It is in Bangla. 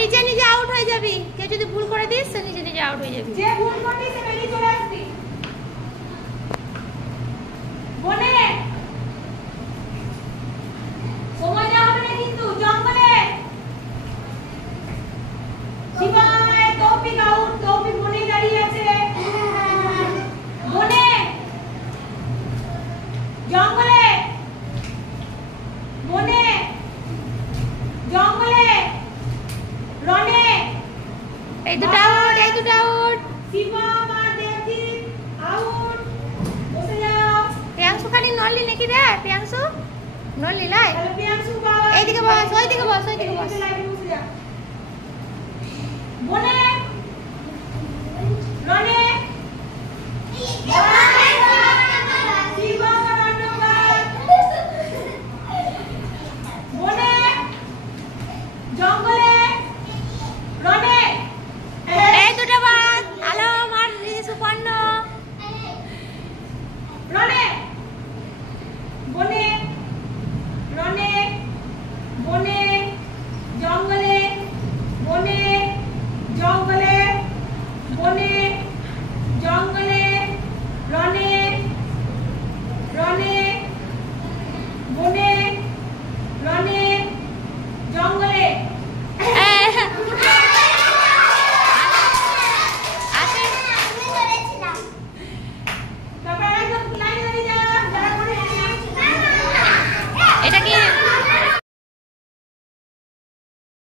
নিজে নিজে আউট হয়ে যাবি, কে যদি ভুল করে দিস সে নিজে নিজে আউট হয়ে যাবি। যে ভুল করবি সে বেরিয়ে চলে আসবি। বনে সময় দেওয়া হবে না কিন্তু। জঙ্গলে শিবায় তৌফিক আউট। তৌফিক বনে দাঁড়িয়ে আছে। বনে জঙ্গলে বনে জঙ্গলে রনে এই দুটো আউট, এই দুটো আউট। শিবা মা দেবজিৎ আউট। বসে যাও। প্রিয়াংশু খালি নলি নাকি রে? প্রিয়াংশু নলি লাই। তাহলে প্রিয়াংশু বাবা এইদিকে বস, ওইদিকে বস, ওইদিকে বস। লাইনে বসে যা।